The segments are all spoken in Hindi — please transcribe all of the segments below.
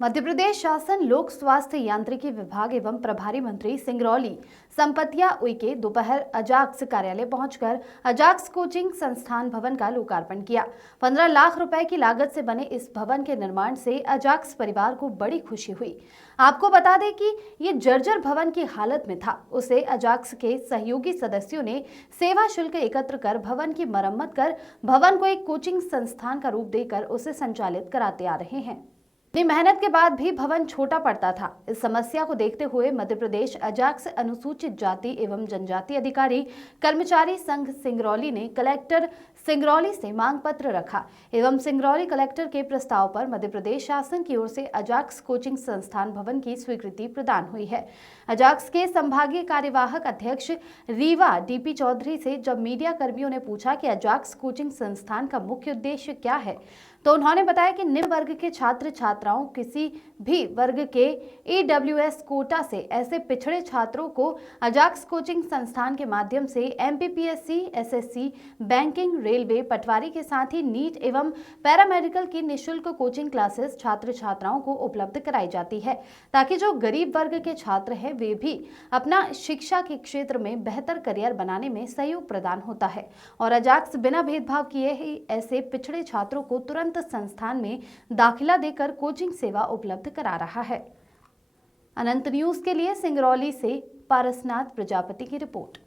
मध्य प्रदेश शासन लोक स्वास्थ्य यांत्रिकी विभाग एवं प्रभारी मंत्री सिंगरौली संपतिया उइके दोपहर अजाक्स कार्यालय पहुंचकर अजाक्स कोचिंग संस्थान भवन का लोकार्पण किया। 15 लाख रुपए की लागत से बने इस भवन के निर्माण से अजाक्स परिवार को बड़ी खुशी हुई। आपको बता दें कि ये जर्जर भवन की हालत में था। उसे अजाक्स के सहयोगी सदस्यों ने सेवा शुल्क एकत्र कर भवन की मरम्मत कर भवन को एक कोचिंग संस्थान का रूप देकर उसे संचालित कराते आ रहे हैं। इतनी मेहनत के बाद भी भवन छोटा पड़ता था। इस समस्या को देखते हुए मध्य प्रदेश अजाक्स अनुसूचित जाति एवं जनजाति अधिकारी कर्मचारी संघ सिंगरौली ने कलेक्टर सिंगरौली से मांग पत्र रखा एवं सिंगरौली कलेक्टर के प्रस्ताव पर मध्य प्रदेश शासन की ओर से अजाक्स कोचिंग संस्थान भवन की स्वीकृति प्रदान हुई है। अजाक्स के संभागीय कार्यवाहक अध्यक्ष रीवा डीपी चौधरी से जब मीडिया कर्मियों ने पूछा कि अजाक्स कोचिंग संस्थान का मुख्य उद्देश्य क्या है, तो उन्होंने बताया कि निम्न वर्ग के छात्र छात्राओं किसी भी वर्ग के EWS कोटा से ऐसे पिछड़े छात्रों को अजाक्स कोचिंग संस्थान के माध्यम से MPPSC, SSC, बैंकिंग, रेलवे, पटवारी के साथ ही नीट एवं पैरामेडिकल की निःशुल्क कोचिंग क्लासेस छात्र छात्राओं को उपलब्ध कराई जाती है, ताकि जो गरीब वर्ग के छात्र हैं वे भी अपना शिक्षा के क्षेत्र में बेहतर करियर बनाने में सहयोग प्रदान होता है। और अजाक्स बिना भेदभाव किए ही ऐसे पिछड़े छात्रों को तुरंत संस्थान में दाखिला देकर कोचिंग सेवा उपलब्ध करा रहा है। अनंत न्यूज के लिए सिंगरौली से पारसनाथ प्रजापति की रिपोर्ट।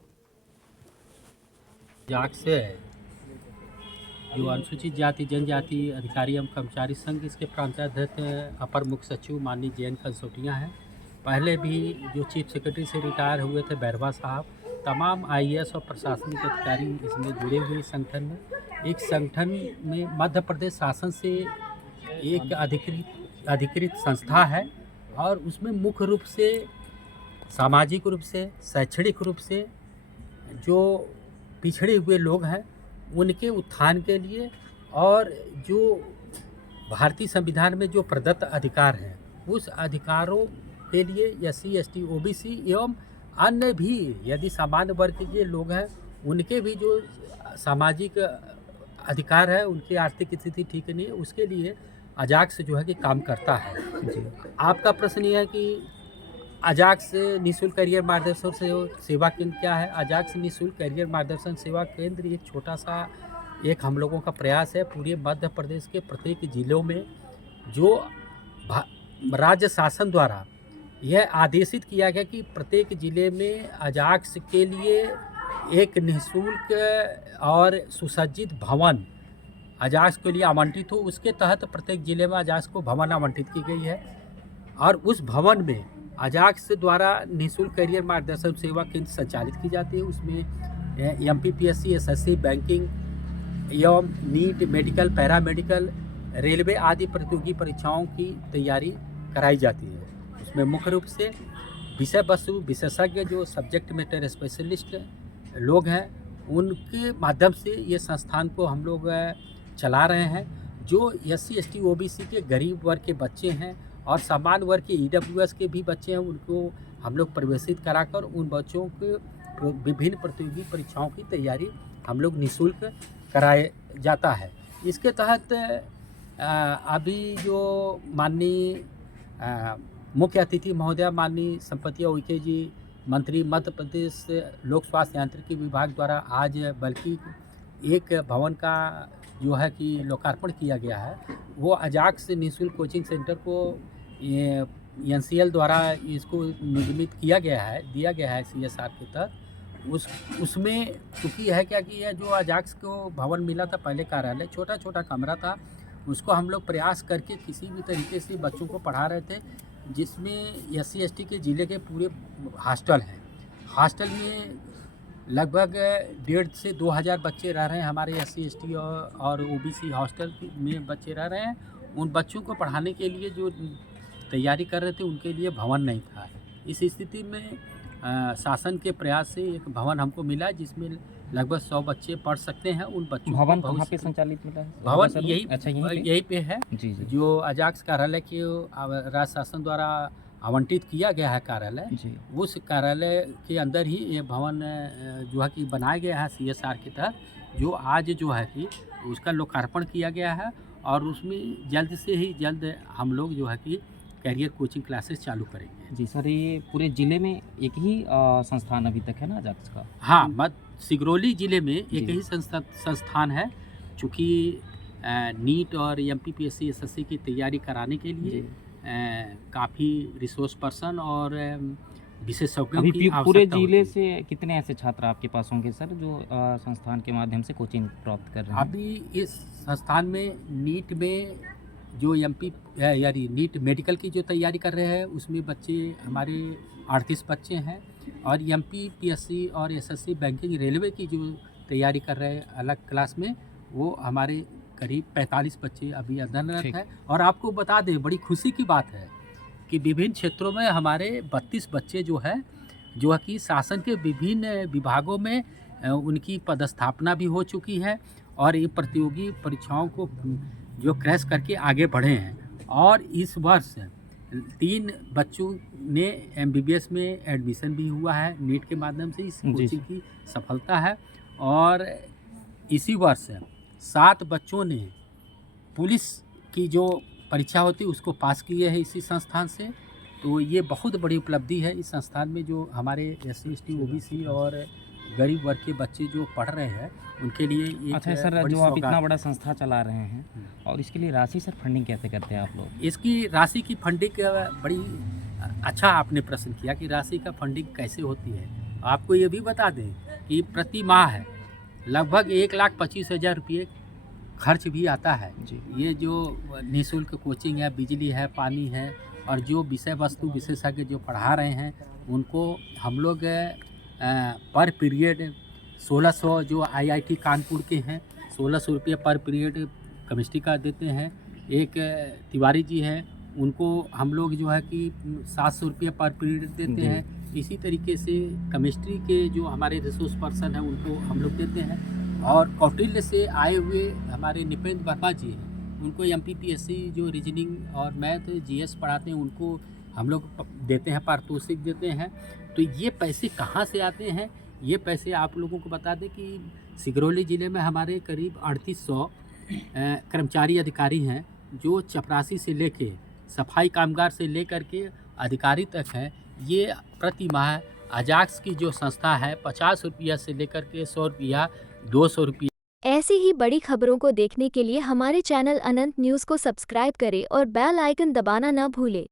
अजाक्स से जो अनुसूचित जाति जनजाति अधिकारी एवं कर्मचारी संघ, इसके प्रांताध्यक्ष अपर मुख्य सचिव माननीय जैन कंसोटिया हैं। पहले भी जो चीफ सेक्रेटरी से रिटायर हुए थे बैरवा साहब, तमाम IAS और प्रशासनिक अधिकारी इसमें जुड़े हुए संगठन में। एक संगठन में मध्य प्रदेश शासन से एक अधिकृत संस्था है और उसमें मुख्य रूप से सामाजिक रूप से, शैक्षणिक रूप से जो पिछड़े हुए लोग हैं उनके उत्थान के लिए और जो भारतीय संविधान में जो प्रदत्त अधिकार हैं उस अधिकारों के लिए SC, ST, OBC एवं अन्य भी यदि सामान्य वर्ग के लोग हैं उनके भी जो सामाजिक अधिकार है, उनकी आर्थिक स्थिति ठीक नहीं है, उसके लिए अजाक्स जो है कि काम करता है। जी, आपका प्रश्न ये है कि अजाक्स निःशुल्क करियर मार्गदर्शन सेवा केंद्र क्या है। अजाक्स निःशुल्क करियर मार्गदर्शन सेवा केंद्र एक छोटा सा एक हम लोगों का प्रयास है पूरे मध्य प्रदेश के प्रत्येक जिलों में, जो राज्य शासन द्वारा यह आदेशित किया गया कि प्रत्येक जिले में अजाक्स के लिए एक निःशुल्क और सुसज्जित भवन अजाक्स के लिए आवंटित हो। उसके तहत प्रत्येक जिले में अजाक्स को भवन आवंटित की गई है और उस भवन में अजाक्स द्वारा निःशुल्क करियर मार्गदर्शन सेवा केंद्र संचालित की जाती है। उसमें MPPSC, SSC, बैंकिंग एवं नीट, मेडिकल, पैरामेडिकल, रेलवे आदि प्रतियोगी परीक्षाओं की तैयारी कराई जाती है। उसमें मुख्य रूप से विषय वस्तु विशेषज्ञ जो सब्जेक्ट मैटर स्पेशलिस्ट लोग हैं उनके माध्यम से ये संस्थान को हम लोग चला रहे हैं। जो SC, ST, OBC के गरीब वर्ग के बच्चे हैं और सामान्य वर्ग के EWS के भी बच्चे हैं, उनको हम लोग प्रवेशित कराकर उन बच्चों को विभिन्न प्रतियोगी परीक्षाओं की तैयारी हम लोग निःशुल्क कराया जाता है। इसके तहत अभी जो माननीय मुख्य अतिथि महोदया माननीय संपतिया उइके जी मंत्री मध्य प्रदेश लोक स्वास्थ्य यांत्रिकी विभाग द्वारा आज बल्कि एक भवन का जो है कि लोकार्पण किया गया है। वो अजाक्स निःशुल्क कोचिंग सेंटर को NCL द्वारा इसको निर्मित किया गया है, दिया गया है CSR के तहत। उसमें चूँकि है क्या कि यह जो अजाक्स को भवन मिला था, पहले कार्यालय छोटा छोटा कमरा था, उसको हम लोग प्रयास करके किसी भी तरीके से बच्चों को पढ़ा रहे थे, जिसमें SC, ST के ज़िले के पूरे हॉस्टल हैं। हॉस्टल में लगभग 1,500 से 2,000 बच्चे रह रहे हैं। हमारे SC, ST और OBC हॉस्टल में बच्चे रह रहे हैं। उन बच्चों को पढ़ाने के लिए जो तैयारी कर रहे थे उनके लिए भवन नहीं था। इस स्थिति में शासन के प्रयास से एक भवन हमको मिला जिसमें लगभग 100 बच्चे पढ़ सकते हैं। उन बच्चों भवन कहाँ पे संचालित मिला है? भवन यही पे है जी। जो अजाक्स कार्यालय के राज्य शासन द्वारा आवंटित किया गया है कार्यालय जी। उस कार्यालय के अंदर ही ये भवन जो है कि बनाया गया है CSR के तहत, जो आज जो है कि उसका लोकार्पण किया गया है और उसमें जल्द से ही जल्द हम लोग जो है कि कैरियर कोचिंग क्लासेस चालू करेंगे। जी सर, ये पूरे ज़िले में एक ही संस्थान अभी तक है ना अजाक्स का? हाँ, सिगरौली ज़िले में एक जी। ही संस्थान है। चूँकि नीट और एमपीपीएससी एसएससी की तैयारी कराने के लिए जी। काफ़ी रिसोर्स पर्सन और विशेषज्ञों अभी की पूरे आवश्यकता ज़िले होती है। से कितने ऐसे छात्र आपके पास होंगे सर जो संस्थान के माध्यम से कोचिंग प्राप्त कर रहे हैं? अभी इस संस्थान में नीट में जो यानी नीट मेडिकल की जो तैयारी कर रहे हैं उसमें बच्चे हमारे 38 बच्चे हैं, और एमपीपीएससी और एसएससी बैंकिंग रेलवे की जो तैयारी कर रहे हैं अलग क्लास में, वो हमारे करीब 45 बच्चे अभी अध्ययनरत ठीक। हैं। और आपको बता दें, बड़ी खुशी की बात है कि विभिन्न क्षेत्रों में हमारे 32 बच्चे जो है कि शासन के विभिन्न विभागों में उनकी पदस्थापना भी हो चुकी है, और ये प्रतियोगी परीक्षाओं को जो क्रैश करके आगे बढ़े हैं। और इस वर्ष 3 बच्चों ने एमबीबीएस में एडमिशन भी हुआ है नीट के माध्यम से। इस जी। कोचिंग की सफलता है। और इसी वर्ष 7 बच्चों ने पुलिस की जो परीक्षा होती है उसको पास किए हैं इसी संस्थान से। तो ये बहुत बड़ी उपलब्धि है इस संस्थान में। जो हमारे SC ST OBC और गरीब वर्ग के बच्चे जो पढ़ रहे हैं उनके लिए एक अच्छा सर, बड़ी जो आप सौगात इतना है। बड़ा संस्था चला रहे हैं और इसके लिए राशि सर फंडिंग कैसे करते हैं आप लोग? इसकी राशि की फंडिंग बड़ी अच्छा आपने प्रश्न किया कि राशि का फंडिंग कैसे होती है। आपको ये भी बता दें कि प्रति माह लगभग 1,25,000 रुपये खर्च भी आता है। जी। ये जो निःशुल्क कोचिंग है, बिजली है, पानी है, और जो विषय वस्तु विशेषज्ञ जो पढ़ा रहे हैं उनको हम लोग पर पीरियड 1600 जो IIT कानपुर के हैं 1600 रुपये पर पीरियड केमिस्ट्री का देते हैं। एक तिवारी जी हैं, उनको हम लोग जो है कि 700 रुपये पर पीरियड देते जी। हैं। इसी तरीके से केमिस्ट्री के जो हमारे रिसोर्स पर्सन हैं उनको हम लोग देते हैं। और कौटिल्य से आए हुए हमारे निपेंद्र वर्मा जी हैं, उनको MPPSC जो रीजनिंग और मैथ GS पढ़ाते हैं उनको हम लोग देते हैं, पारितोषिक देते हैं। तो ये पैसे कहाँ से आते हैं? ये पैसे आप लोगों को बता दें कि सिगरौली ज़िले में हमारे करीब 3800 कर्मचारी अधिकारी हैं, जो चपरासी से लेके सफाई कामगार से लेकर के अधिकारी तक हैं। ये प्रति माह अजाक्स की जो संस्था है 50 रुपया से लेकर के 100 रुपया 200 रुपया। ऐसी ही बड़ी खबरों को देखने के लिए हमारे चैनल अनंत न्यूज़ को सब्सक्राइब करें और बेल आइकन दबाना न भूलें।